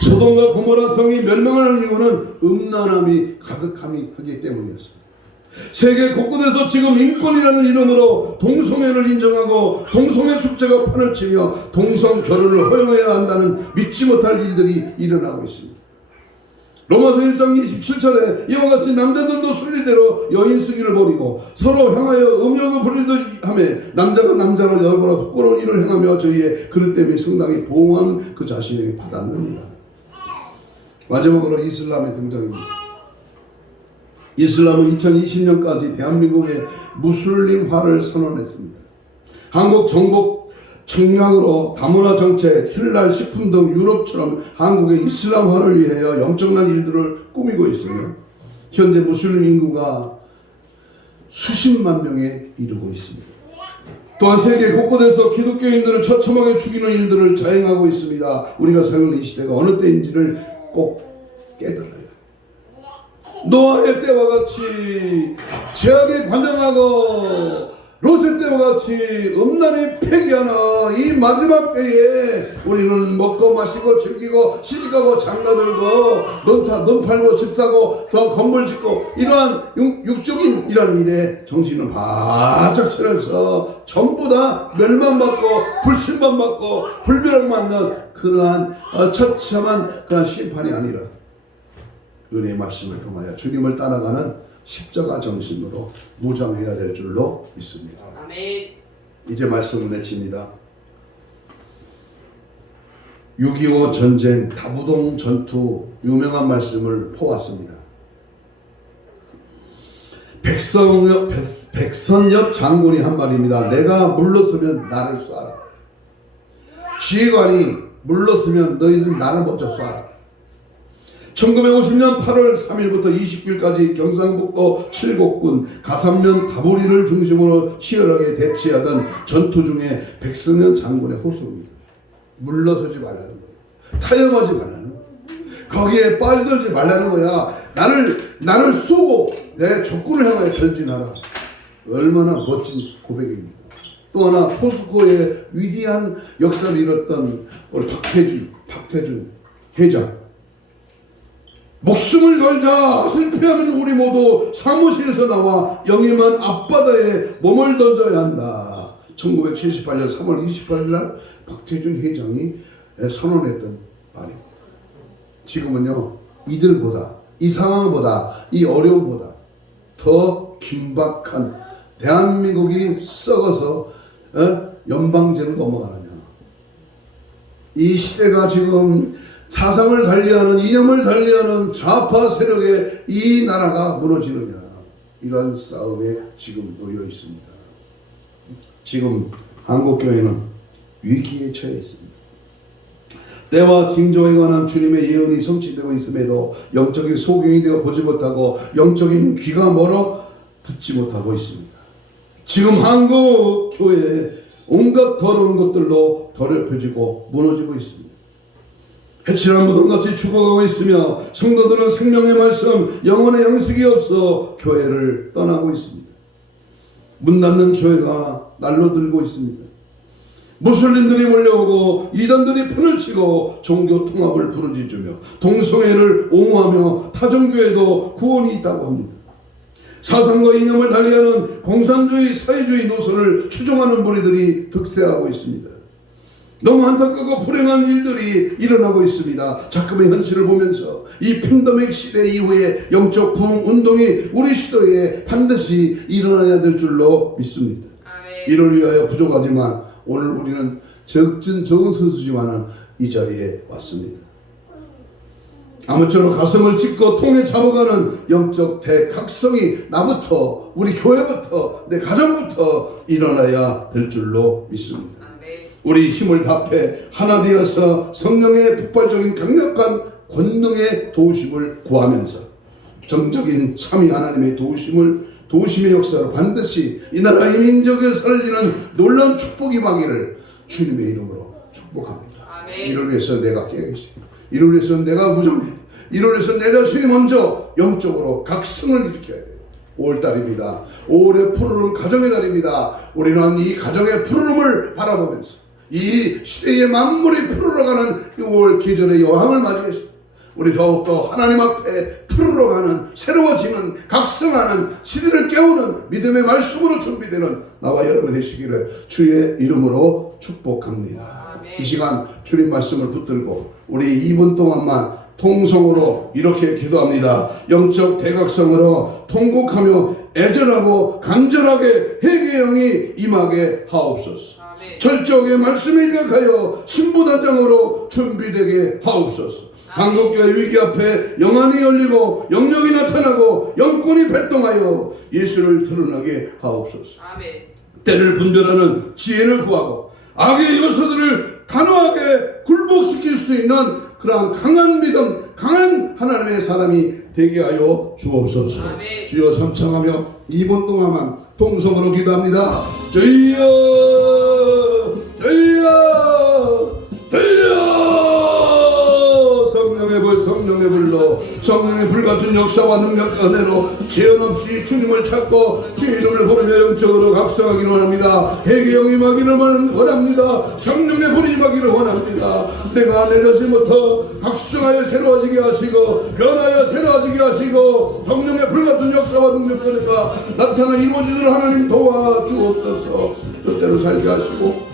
소돔과 고모라 성이 멸망하는 이유는 음란함이 가득하기 때문이었습니다. 세계 곳곳에서 지금 인권이라는 이름으로 동성애를 인정하고 동성애 축제가 판을 치며 동성 결혼을 허용해야 한다는 믿지 못할 일들이 일어나고 있습니다. 로마서 1장 27절에 이와 같이 남자들도 순리대로 여인 쓰기를 버리고 서로 향하여 음욕을 부리듯 하며 남자가 남자를 여러모로 부끄러운 일을 행하며 저희의 그릇 때문에 상당히 보응한 그 자신에게 받았느니라. 마지막으로 이슬람의 등장입니다. 이슬람은 2020년까지 대한민국의 무슬림화를 선언했습니다. 한국 정복 청량으로 다문화 정책, 힐랄 식품 등 유럽처럼 한국의 이슬람화를 위하여 엄청난 일들을 꾸미고 있으며 현재 무슬림 인구가 수십만 명에 이르고 있습니다. 또한 세계 곳곳에서 기독교인들을 처참하게 죽이는 일들을 자행하고 있습니다. 우리가 살고 있는 이 시대가 어느 때인지를 꼭 깨달아요. 노아의 때와 같이 죄악에 관영하고 롯의 때와 같이 음란에 폐기하는 이 마지막 때에 우리는 먹고 마시고 즐기고 시집가고 장가들고 넌 팔고 집 사고 더 건물 짓고 이러한 육적인 이런 일에 정신을 바짝 차려서 전부 다 멸망받고 불신반받고 불벼락맞는 그러한 처참한 그런 심판이 아니라 은혜의 말씀을 통하여 주님을 따라가는 십자가 정신으로 무장해야 될 줄로 믿습니다. 아멘. 이제 말씀을 내칩니다. 6.25 전쟁 다부동 전투 유명한 말씀을 퍼왔습니다. 백선엽 장군이 한 말입니다. 내가 물러서면 나를 쏴라. 지휘관이 물러서면 너희들 나를 먼저 쏴라. 1950년 8월 3일부터 29일까지 경상북도 칠곡군 가삼면 다보리를 중심으로 치열하게 대치하던 전투 중에 백선엽 장군의 호소입니다. 물러서지 말라는 거예요. 타협하지 말라는 거예요. 거기에 빠져들지 말라는 거야. 나를 쏘고 내 적군을 향하여 전진하라. 얼마나 멋진 고백입니다. 또 하나 포스코의 위대한 역사를 이뤘던 우리 박태준 회장. 목숨을 걸자. 실패하면 우리 모두 사무실에서 나와 영임한 앞바다에 몸을 던져야 한다. 1978년 3월 28일 날 박태준 회장이 선언했던 말입니다. 지금은요, 이들보다, 이 상황보다, 이 어려움보다 더 긴박한 대한민국이 썩어서 연방제로 넘어가느냐. 이 시대가 지금 사상을 달리하는, 이념을 달리하는 좌파 세력의 이 나라가 무너지느냐. 이러한 싸움에 지금 놓여 있습니다. 지금 한국교회는 위기에 처해 있습니다. 때와 징조에 관한 주님의 예언이 성취되고 있음에도 영적인 소경이 되어 보지 못하고 영적인 귀가 멀어 듣지 못하고 있습니다. 지금 한국 교회에 온갖 더러운 것들로 더럽혀지고 무너지고 있습니다. 해칠한 무덤같이 죽어가고 있으며 성도들은 생명의 말씀, 영혼의 양식이 없어 교회를 떠나고 있습니다. 문 닫는 교회가 날로 들고 있습니다. 무슬림들이 몰려오고 이단들이 판을 치고 종교 통합을 부르짖으며 동성애를 옹호하며 타정교회도 구원이 있다고 합니다. 사상과 이념을 달리하는 공산주의 사회주의 노선을 추종하는 무리들이 득세하고 있습니다. 너무 안타깝고 불행한 일들이 일어나고 있습니다. 자금의 현실을 보면서 이 팬데믹 시대 이후에 영적 부흥 운동이 우리 시대에 반드시 일어나야 될 줄로 믿습니다. 아멘. 이를 위하여 부족하지만 오늘 우리는 적은 선수지만은 이 자리에 왔습니다. 아무쪼록 가슴을 찢고 통에 잡아가는 영적 대각성이 나부터, 우리 교회부터, 내 가정부터 일어나야 될 줄로 믿습니다. 우리 힘을 합해 하나 되어서 성령의 폭발적인 강력한 권능의 도우심을 구하면서 정적인 삼위 하나님의 도우심의 역사로 반드시 이 나라 이 민족을 살리는 놀라운 축복이 임하기를 주님의 이름으로 축복합니다. 아멘. 이를 위해서 내가 깨겠습니다. 이를 위해서 내가 무정해. 이를 위해서 내 자신이 먼저 영적으로 각성을 일으켜야 돼요. 5월달입니다. 5월의 푸르른 가정의 달입니다. 우리는 이 가정의 푸르름을 바라보면서 이 시대의 만물이 푸르러가는 6월 계절의 여황을 맞이해서 우리 더욱더 하나님 앞에 푸르러가는 새로워지는 각성하는 시대를 깨우는 믿음의 말씀으로 준비되는 나와 여러분 되시기를 주의 이름으로 축복합니다. 아멘. 이 시간 주님 말씀을 붙들고 우리 2분 동안만 통성으로 이렇게 기도합니다. 영적 대각성으로 통곡하며 애절하고 간절하게 회개의 영이 임하게 하옵소서. 철저하게 말씀에 일각하여 신부단장으로 준비되게 하옵소서. 한국교회 위기 앞에 영안이 열리고 영역이 나타나고 영권이 발동하여 예수를 드러나게 하옵소서. 아멘. 때를 분별하는 지혜를 구하고 악의 요소들을 단호하게 굴복시킬 수 있는 그러한 강한 믿음, 강한 하나님의 사람이 되게 하여 주옵소서. 아멘. 주여 삼창하며 2분 동안만 통성으로 기도합니다. 주여 주여 주여 성령의 불로 성령의 불같은 역사와 능력과 은혜로 제한 없이 주님을 찾고 주의 이름을 부르며 영적으로 각성하기를 원합니다. 회개 영이 임하기를 원합니다. 성령의 불이 임하기를 원합니다. 내가 내 자신부터 각성하여 새로워지게 하시고 변하여 새로워지게 하시고 성령의 불같은 역사와 능력과 은혜가 나타나 이루어지도록 하나님 도와주옵소서. 뜻대로 살게 하시고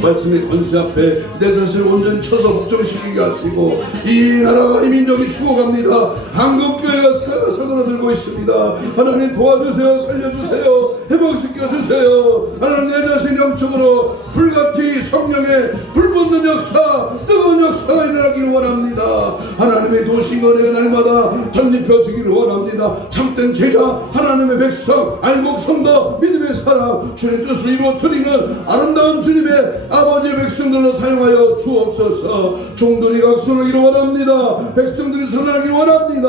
말씀의 권세 앞에 내 자신을 온전히 쳐서 복종시키게 하시고 이 나라가 이 민족이 죽어갑니다. 한국교회가 사그라들고 있습니다. 하나님 도와주세요. 살려주세요. 회복시켜주세요. 하나님 내 자신 영적으로 불같이 성령의 불붙는 역사 뜨거운 역사가 일어나기를 원합니다. 하나님의 하나님의 도우신 은혜가 날마다 덧입혀지기를 원합니다. 참된 제자 하나님의 백성 알곡 성도 믿음의 사람 주님 뜻을 이루어드리는 아름다운 주님의 아버지의 백성들로 사용하여 주옵소서. 종들이 각성하기를 원합니다. 백성들이 살아나기를 원합니다.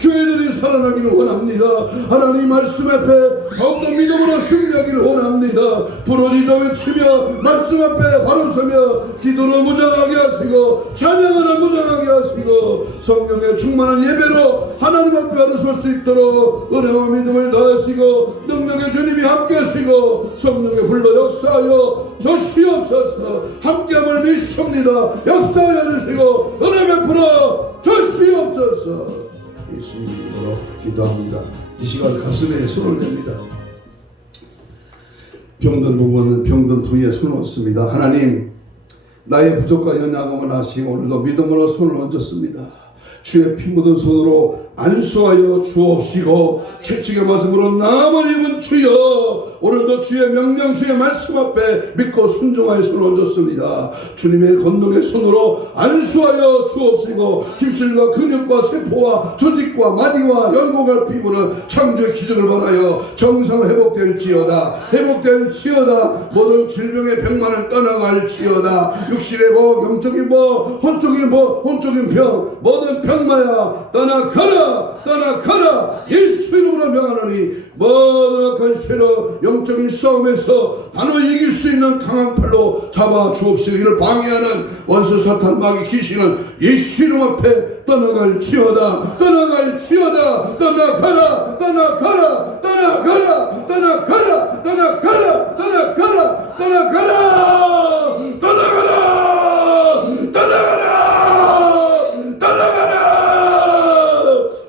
교회들이 살아나기를 원합니다. 하나님 말씀 앞에 더욱더 믿음으로 승리하기를 원합니다. 부러지다 외치며 말씀 앞에 바로 서며 기도로 무장하게 하시고 찬양으로 무장하게 하시고 성령의 충만한 예배로 하나님 앞에 바로 설 수 있도록 은혜와 믿음을 다하시고 능력의 주님이 함께 하시고 성령의 불러 역사하여 주시옵소서. 함께함을 믿습니다. 역사하여 주시고 은혜 베풀어 주시옵소서. 예수님으로 기도합니다. 이 시간 가슴에 손을 댑니다. 병든 부분은 병든 부위에 손을 얹습니다. 하나님, 나의 부족과 연약함을 아시고 오늘도 믿음으로 손을 얹었습니다. 주의 피 묻은 손으로 안수하여 주옵시고 채찍의 말씀으로 나음을 입은 주여 오늘도 주의 명령 주의 말씀 앞에 믿고 순종하여 손을 얹었습니다. 주님의 권능의 손으로 안수하여 주옵시고 힘줄과 근육과 세포와 조직과 마디와 연골과 피부는 창조의 기적을 받아여 정상 회복될지어다. 회복될지어다. 모든 질병의 병만을 떠나갈지어다. 육신의 복, 영적인 복, 혼적인 병, 모든 병마야 떠나가라. 떠나가라. 예수 이름으로 명하노니 모든 악한 쇠로 영적인 싸움에서 단호히 이길 수 있는 강한 팔로 잡아 주옵시고 이를 방해하는 원수 사탄 마귀 귀신은 예수 이름 앞에 떠나갈지어다. 떠나갈지어다. 떠나가라. 떠나가라. 떠나가라. 떠나가라. 떠나가라. 떠나가라. 떠나가라. 떠나가라. 떠나가라.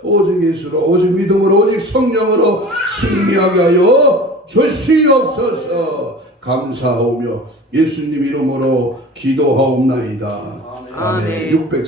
오직 예수로 오직 믿음으로 오직 성령으로 승리하게 하여 주시옵소서. 감사하오며 예수님 이름으로 기도하옵나이다. 아멘. 아멘.